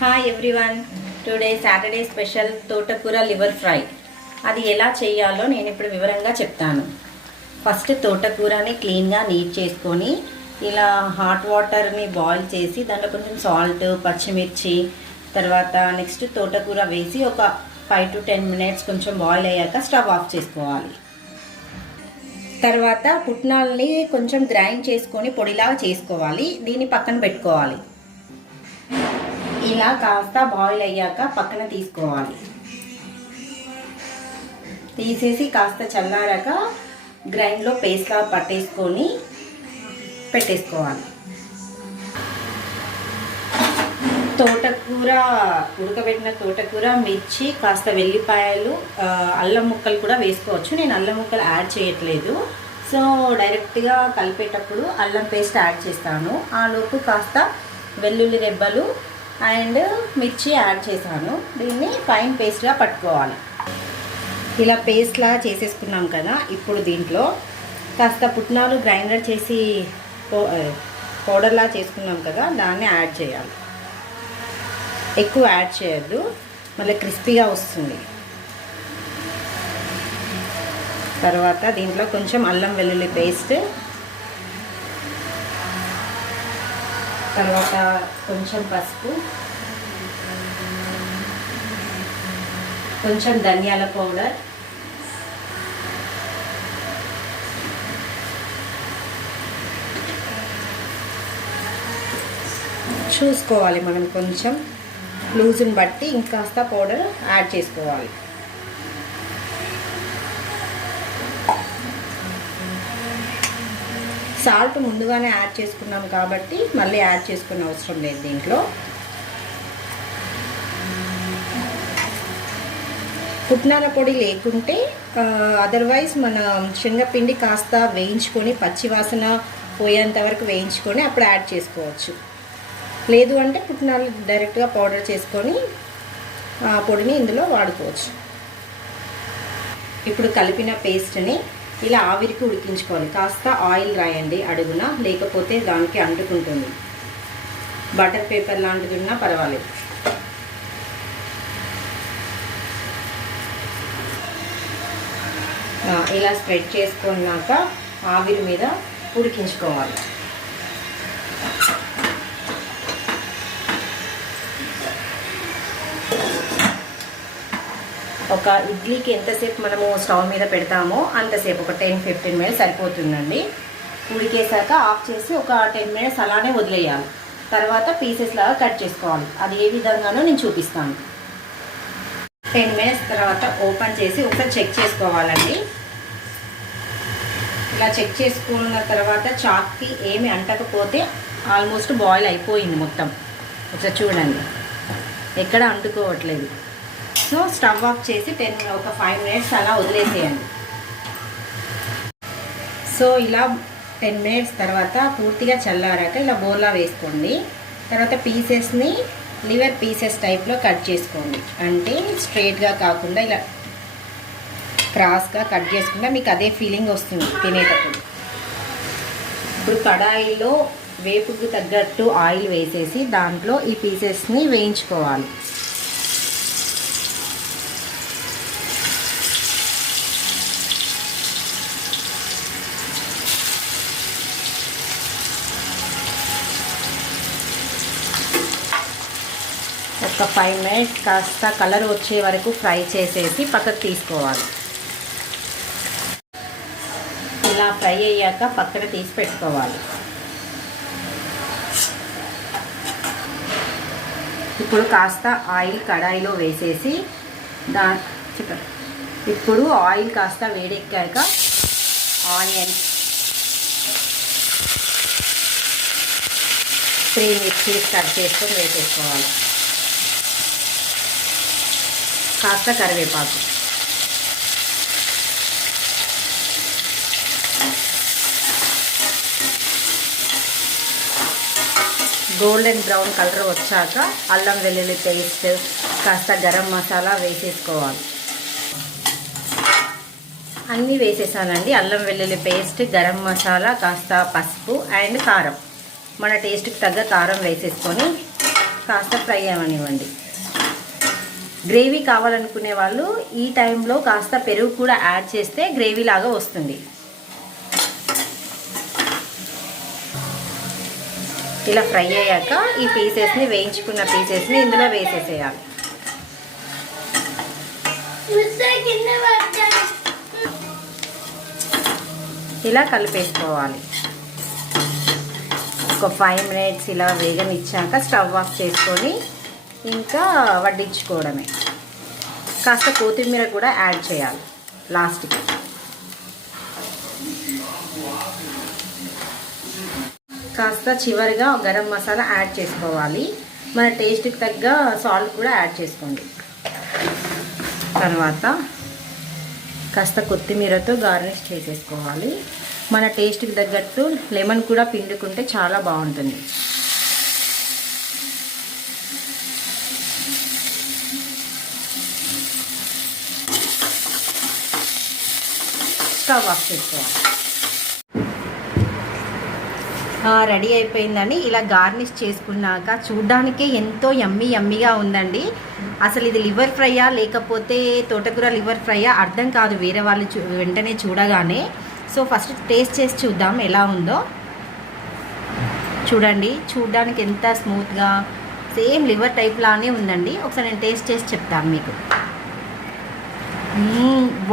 Hi everyone, today Saturday special తోటకూర liver fry. అది ఎలా చేయాలో నేను ఇప్పుడు వివరంగా చెప్తాను. ఫస్ట్ తోటకూరని క్లీన్గా నీట్ చేసుకొని ఇలా హాట్ వాటర్ని బాయిల్ చేసి దాంట్లో కొంచెం సాల్ట్, పచ్చిమిర్చి, తర్వాత నెక్స్ట్ తోటకూర వేసి ఒక 5 to 10 minutes కొంచెం బాయిల్ అయ్యాక స్టవ్ ఆఫ్ చేసుకోవాలి. తర్వాత పుట్నాలని కొంచెం గ్రైండ్ చేసుకొని పొడిలాగా చేసుకోవాలి. దీన్ని పక్కన పెట్టుకోవాలి. ఇలా కాస్త బాయిల్ అయ్యాక పక్కన తీసుకోవాలి. తీసేసి కాస్త చల్లారాక గ్రైండ్లో పేస్ట్లా పట్టేసుకొని పెట్టేసుకోవాలి. తోటకూర, ఉడకబెట్టిన తోటకూర, మిర్చి, కాస్త వెల్లిపాయలు, అల్లం ముక్కలు కూడా వేసుకోవచ్చు. నేను అల్లం ముక్కలు యాడ్ చేయట్లేదు. సో డైరెక్ట్గా కలిపేటప్పుడు అల్లం పేస్ట్ యాడ్ చేస్తాను. ఆలోపు కాస్త వెల్లుల్లి రెబ్బలు అండ్ మిర్చి యాడ్ చేశాను. దీన్ని ఫైన్ పేస్ట్గా పట్టుకోవాలి. ఇలా పేస్ట్లా చేసేసుకున్నాం కదా. ఇప్పుడు దీంట్లో కాస్త పుట్నాలు గ్రైండర్ చేసి పౌడర్లా చేసుకున్నాం కదా, దాన్ని యాడ్ చేయాలి. ఎక్కువ యాడ్ చేయొద్దు, మళ్ళీ క్రిస్పీగా వస్తుంది. తర్వాత దీంట్లో కొంచెం అల్లం వెల్లుల్లి పేస్ట్, తర్వాత కొంచెం పసుపు, కొంచెం ధనియాల పౌడర్, చూసుకోవాలి మనం కొంచెం లూజ్ని బట్టి ఇంకాస్త పౌడర్ యాడ్ చేసుకోవాలి. సాల్ట్ ముందుగానే యాడ్ చేసుకున్నాం కాబట్టి మళ్ళీ యాడ్ చేసుకునే అవసరం లేదు. దీంట్లో పుట్నాల పొడి లేకుంటే అదర్వైజ్ మన శనగపిండి కాస్త వేయించుకొని పచ్చివాసన పోయేంత వరకు వేయించుకొని అప్పుడు యాడ్ చేసుకోవచ్చు. లేదు అంటే పుట్నాలు డైరెక్ట్గా పౌడర్ చేసుకొని ఆ పొడిని ఇందులో వాడుకోవచ్చు. ఇప్పుడు కలిపిన పేస్ట్ని ఇలా ఆవిరికి ఉడికించుకోవాలి. కాస్త ఆయిల్ రాయండి అడుగున, లేకపోతే దానికి అంటుకుంటుంది. బటర్ పేపర్ లాంటిది ఉన్నా పర్వాలేదు. ఇలా స్ప్రెడ్ చేసుకున్నాక ఆవిరి మీద ఉడికించుకోవాలి. ఒక ఇడ్లీకి ఎంతసేపు మనము స్టవ్ మీద పెడతామో అంతసేపు, ఒక 10-15 minutes సరిపోతుందండి. ఉడికేసాక ఆఫ్ చేసి ఒక 10 minutes అలానే వదిలేయాలి. తర్వాత పీసెస్ లాగా కట్ చేసుకోవాలి. అది ఏ విధంగానో నేను చూపిస్తాను. 10 minutes తర్వాత ఓపెన్ చేసి ఒకసారి చెక్ చేసుకోవాలండి. ఇలా చెక్ చేసుకున్న తర్వాత చాక్కి ఏమి అంటకపోతే ఆల్మోస్ట్ బాయిల్ అయిపోయింది మొత్తం. ఒకసారి చూడండి, ఎక్కడ అంటుకోవట్లేదు. సో స్టవ్ ఆఫ్ చేసి ఒక 5 minutes అలా వదిలేసేయండి. సో ఇలా 10 minutes తర్వాత పూర్తిగా చల్లారాక ఇలా బోర్లా వేసుకోండి. తర్వాత పీసెస్ని లివర్ పీసెస్ టైప్లో కట్ చేసుకోండి. అంటే స్ట్రైట్గా కాకుండా ఇలా క్రాస్గా కట్ చేసుకుంటే మీకు అదే ఫీలింగ్ వస్తుంది తినేటప్పుడు. ఇప్పుడు కడాయిలో వేపుకు తగ్గట్టు ఆయిల్ వేసేసి దాంట్లో ఈ పీసెస్ని వేయించుకోవాలి. ఒక 5 minutes కాస్త కలర్ వచ్చే వరకు ఫ్రై చేసేసి పక్కకు తీసుకోవాలి. ఇలా ఫ్రై అయ్యాక పక్కన తీసి పెట్టుకోవాలి. ఇప్పుడు కాస్త ఆయిల్ కడాయిలో వేసేసి ఇప్పుడు ఆయిల్ కాస్త వేడెక్కాక ఆనియన్స్, 3 మిర్చీస్ కట్ చేసుకొని వేసేసుకోవాలి. కాస్త కరివేపాకు, గోల్డెన్ బ్రౌన్ కలర్ వచ్చాక అల్లం వెల్లుల్లి పేస్ట్, కాస్త గరం మసాలా వేసేసుకోవాలి. అన్నీ వేసేసానండి. అల్లం వెల్లుల్లి పేస్ట్, గరం మసాలా, కాస్త పసుపు అండ్ కారం. మన టేస్ట్కి తగ్గ కారం వేసేసుకొని కాస్త ఫ్రై అవ్వనివ్వండి. గ్రేవీ కావాలనుకునే వాళ్ళు ఈ టైంలో కాస్త పెరుగు కూడా యాడ్ చేస్తే గ్రేవీ లాగా వస్తుంది. ఇలా ఫ్రై అయ్యాక ఈ పీసెస్ని, వేయించుకున్న పీసెస్ని ఇందులో వేసేసేయాలి. ఇలా కలిపేసుకోవాలి. ఒక 5 మినిట్స్ ఇలా వేగనిచ్చాక స్టవ్ ఆఫ్ చేసుకొని ఇంకా వడ్డించుకోవడమే. కాస్త కొత్తిమీర కూడా యాడ్ చేయాలి లాస్ట్కి. కాస్త చివరిగా గరం మసాలా యాడ్ చేసుకోవాలి. మన టేస్ట్కి తగ్గ సాల్ట్ కూడా యాడ్ చేసుకోండి. తర్వాత కాస్త కొత్తిమీరతో గార్నిష్ చేసేసుకోవాలి. మన టేస్ట్కి తగ్గట్టు లెమన్ కూడా పిండుకుంటే చాలా బాగుంటుంది. స్టవ్ ఆఫ్ చేసుకోవాలి. రెడీ అయిపోయిందని ఇలా గార్నిష్ చేసుకున్నాక చూడ్డానికే ఎంతో యమ్మీగా ఉందండి. అసలు ఇది లివర్ ఫ్రైయా లేకపోతే తోటకూర లివర్ ఫ్రైయా అర్థం కాదు వేరే వాళ్ళు వెంటనే చూడగానే. సో ఫస్ట్ టేస్ట్ చేసి చూద్దాం ఎలా ఉందో. చూడండి, చూడ్డానికి ఎంత స్మూత్గా సేమ్ లివర్ టైప్ లానే ఉందండి. ఒకసారి నేను టేస్ట్ చేసి చెప్తాను మీకు.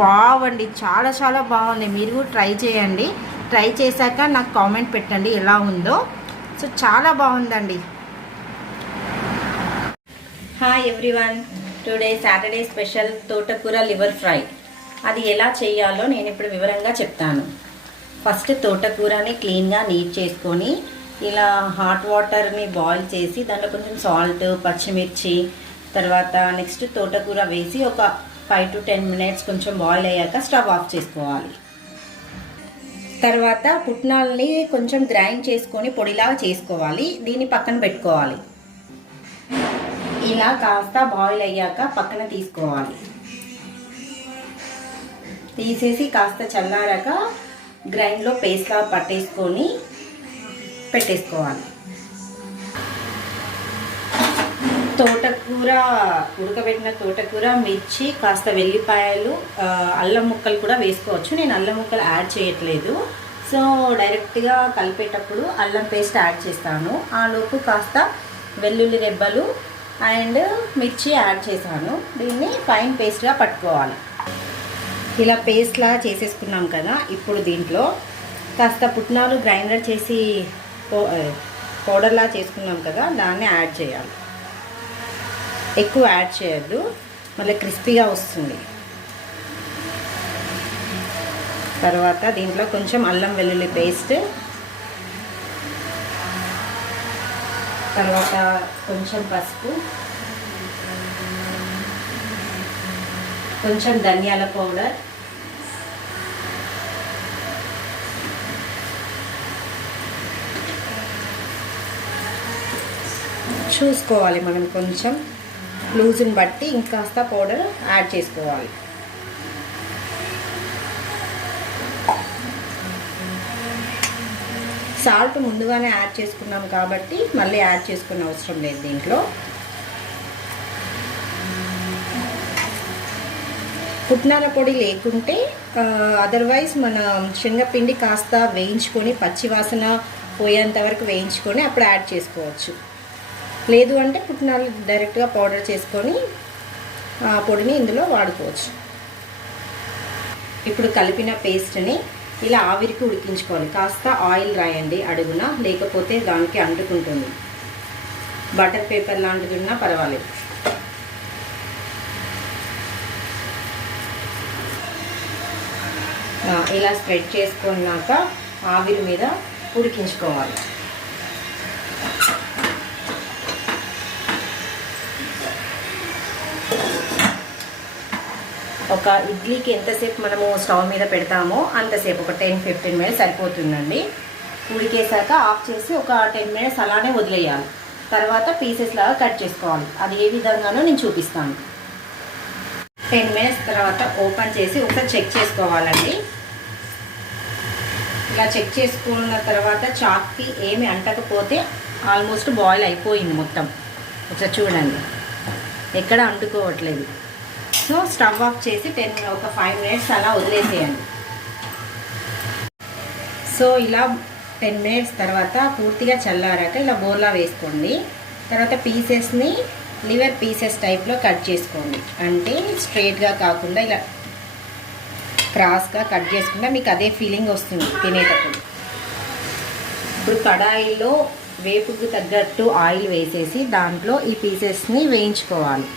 బాగుంది, చాలా చాలా బాగుంది. మీరు ట్రై చేయండి. ట్రై చేశాక నాకు కామెంట్ పెట్టండి ఎలా ఉందో. సో చాలా బాగుందండి. Hi everyone, today Saturday special తోటకూర లివర్ ఫ్రై. అది ఎలా చేయాలో నేను ఇప్పుడు వివరంగా చెప్తాను. ఫస్ట్ తోటకూరని క్లీన్గా నీట్ చేసుకొని ఇలా హాట్ వాటర్ని బాయిల్ చేసి దాంట్లో కొంచెం సాల్ట్, పచ్చిమిర్చి, తర్వాత నెక్స్ట్ తోటకూర వేసి ఒక 5 to 10 మినిట్స్ కొంచెం బాయిల్ అయ్యాక స్టవ్ ఆఫ్ చేసుకోవాలి. తర్వాత పుట్నాలని కొంచెం గ్రైండ్ చేసుకొని పొడిలాగా చేసుకోవాలి. దీన్ని పక్కన పెట్టుకోవాలి. ఇలా కాస్త బాయిల్ అయ్యాక పక్కన తీసుకోవాలి. తీసేసి కాస్త చల్లారాక గ్రైండ్లో పేస్ట్లా పట్టేసుకొని పెట్టేసుకోవాలి. తోటకూర, ఉడకబెట్టిన తోటకూర, మిర్చి, కాస్త వెల్లిపాయలు, అల్లం ముక్కలు కూడా వేసుకోవచ్చు. నేను అల్లం ముక్కలు యాడ్ చేయట్లేదు. సో డైరెక్ట్గా కలిపేటప్పుడు అల్లం పేస్ట్ యాడ్ చేస్తాను. ఆ లోపు కాస్త వెల్లుల్లి రెబ్బలు అండ్ మిర్చి యాడ్ చేశాను. దీన్ని ఫైన్ పేస్ట్గా పట్టుకోవాలి. ఇలా పేస్ట్లా చేసేసుకున్నాం కదా. ఇప్పుడు దీంట్లో కాస్త పుట్నాలు గ్రైండర్ చేసి పౌడర్లా చేసుకున్నాం కదా, దాన్ని యాడ్ చేయాలి. ఎక్కువ యాడ్ చేయొద్దు, మళ్ళీ క్రిస్పీగా వస్తుంది. తర్వాత దీంట్లో కొంచెం అల్లం వెల్లుల్లి పేస్ట్, తర్వాత కొంచెం పసుపు, కొంచెం ధనియాల పౌడర్, చూసుకోవాలి మనం కొంచెం లూజ్ని బట్టి ఇంకాస్త పౌడర్ యాడ్ చేసుకోవాలి. సాల్ట్ ముందుగానే యాడ్ చేసుకున్నాం కాబట్టి మళ్ళీ యాడ్ చేసుకునే అవసరం లేదు దీంట్లో. పుట్నాల పొడి లేకుంటే అదర్వైజ్ మన శనగపిండి కాస్త వేయించుకొని పచ్చివాసన పోయేంత వరకు వేయించుకొని అప్పుడు యాడ్ చేసుకోవచ్చు. లేదు అంటే పుట్నాలు డైరెక్ట్గా పౌడర్ చేసుకొని ఆ పొడిని ఇందులో వాడుకోవచ్చు. ఇప్పుడు కలిపిన పేస్ట్ని ఇలా ఆవిరికి ఉడికించుకోవాలి. కాస్త ఆయిల్ రాయండి అడుగున, లేకపోతే దానికి అంటుకుంటుంది. బటర్ పేపర్ లాంటిది ఉన్నా పర్వాలేదు. ఇలా స్ప్రెడ్ చేసుకున్నాక ఆవిరి మీద ఉడికించుకోవాలి. ఒక ఇడ్లీకి ఎంతసేపు మనము స్టవ్ మీద పెడతామో అంతసేపు, ఒక 10-15 మినిట్స్ సరిపోతుందండి. ఉడికేసాక ఆఫ్ చేసి ఒక 10 మినిట్స్ అలానే వదిలేయాలి. తర్వాత పీసెస్ లాగా కట్ చేసుకోవాలి. అది ఏ విధంగానో నేను చూపిస్తాను. 10 మినిట్స్ తర్వాత ఓపెన్ చేసి ఒకసారి చెక్ చేసుకోవాలండి. ఇలా చెక్ చేసుకున్న తర్వాత చాక్కి ఏమి అంటకపోతే ఆల్మోస్ట్ బాయిల్ అయిపోయింది మొత్తం. ఇట్లా చూడండి, ఎక్కడ అంటుకోవట్లేదు. సో స్టవ్ ఆఫ్ చేసి ఒక 5 మినిట్స్ అలా వదిలేసేయండి. సో ఇలా 10 మినిట్స్ తర్వాత పూర్తిగా చల్లారాక ఇలా బోర్లా వేసుకోండి. తర్వాత పీసెస్ని లివర్ పీసెస్ టైప్లో కట్ చేసుకోండి. అంటే స్ట్రైట్గా కాకుండా ఇలా క్రాస్గా కట్ చేసుకుంటే మీకు అదే ఫీలింగ్ వస్తుంది తినేటప్పుడు. ఇప్పుడు కడాయిలో వేపుకు తగ్గట్టు ఆయిల్ వేసేసి దాంట్లో ఈ పీసెస్ని వేయించుకోవాలి.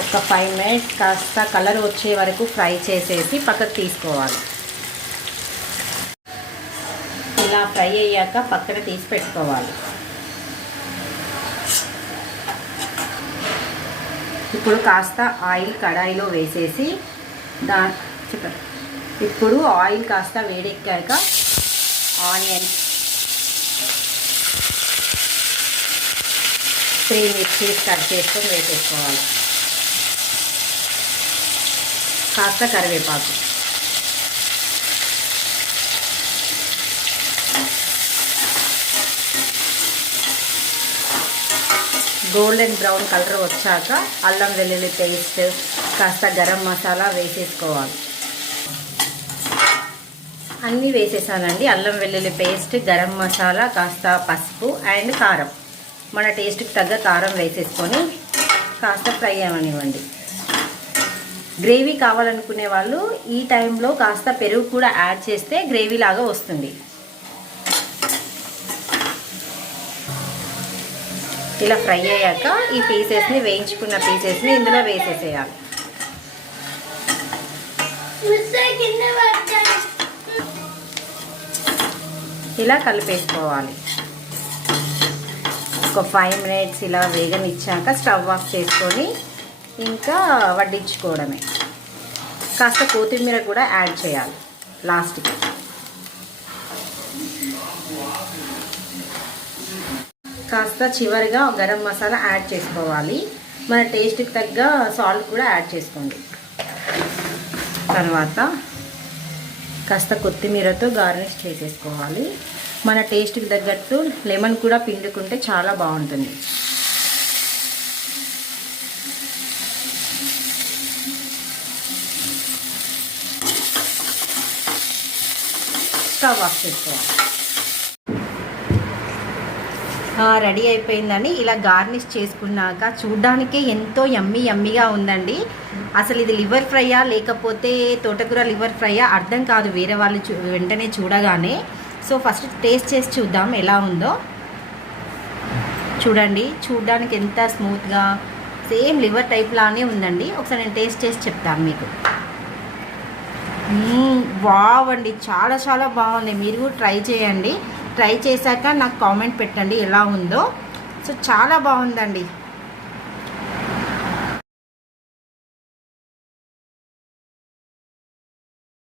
ఒక 5 మినిట్స్ కాస్త కలర్ వచ్చే వరకు ఫ్రై చేసేసి పక్కకు తీసుకోవాలి. ఇలా ఫ్రై అయ్యాక పక్కన తీసి పెట్టుకోవాలి. ఇప్పుడు కాస్త ఆయిల్ కడాయిలో వేసేసి ఇప్పుడు ఆయిల్ కాస్త వేడెక్కాక ఆనియన్స్, 3 మిర్చీస్ కట్ చేసుకొని వేసేసుకోవాలి. కాస్త కరివేపాకు, గోల్డెన్ బ్రౌన్ కలర్ వచ్చాక అల్లం వెల్లుల్లి పేస్ట్, కాస్త గరం మసాలా వేసేసుకోవాలి. అన్నీ వేసేసానండి. అల్లం వెల్లుల్లి పేస్ట్, గరం మసాలా, కాస్త పసుపు అండ్ కారం, మన టేస్ట్కి తగ్గ కారం వేసేసుకొని కాస్త ఫ్రై అవ్వనివ్వండి. గ్రేవీ కావాలనుకునే వాళ్ళు ఈ టైంలో కాస్త పెరుగు కూడా యాడ్ చేస్తే గ్రేవీ లాగా వస్తుంది. ఇలా ఫ్రై అయ్యాక ఈ పీసెస్ని, వేయించుకున్న పీసెస్ని ఇందులో వేసేసేయాలి. ఇలా కలిపేసుకోవాలి. ఒక 5 మినిట్స్ ఇలా వేగనిచ్చాక స్టవ్ ఆఫ్ చేసుకొని ఇంకా వడ్డించుకోవడమే. కాస్త కొత్తిమీర కూడా యాడ్ చేయాలి లాస్ట్కి. కాస్త చివరిగా గరం మసాలా యాడ్ చేసుకోవాలి. మన టేస్ట్కి తగ్గ సాల్ట్ కూడా యాడ్ చేసుకోండి. తర్వాత కాస్త కొత్తిమీరతో గార్నిష్ చేసేసుకోవాలి. మన టేస్ట్కి తగ్గట్టు లెమన్ కూడా పిండుకుంటే చాలా బాగుంటుంది. స్టవ్ ఆఫ్ చేసుకోవాలి. రెడీ అయిపోయిందని ఇలా గార్నిష్ చేసుకున్నాక చూడ్డానికే ఎంతో యమ్మీగా ఉందండి. అసలు ఇది లివర్ ఫ్రైయా లేకపోతే తోటకూర లివర్ ఫ్రైయా అర్థం కాదు వేరే వాళ్ళు వెంటనే చూడగానే. సో ఫస్ట్ టేస్ట్ చేసి చూద్దాం ఎలా ఉందో. చూడండి, చూడ్డానికి ఎంత స్మూత్గా సేమ్ లివర్ టైప్ లానే ఉందండి. ఒకసారి నేను టేస్ట్ చేసి చెప్తాను మీకు. వావ్ అండి, చాలా బాగుంది. మీరు కూడా ట్రై చేయండి. ట్రై చేశాక నాకు కామెంట్ పెట్టండి ఎలా ఉందో. సో చాలా బాగుందండి.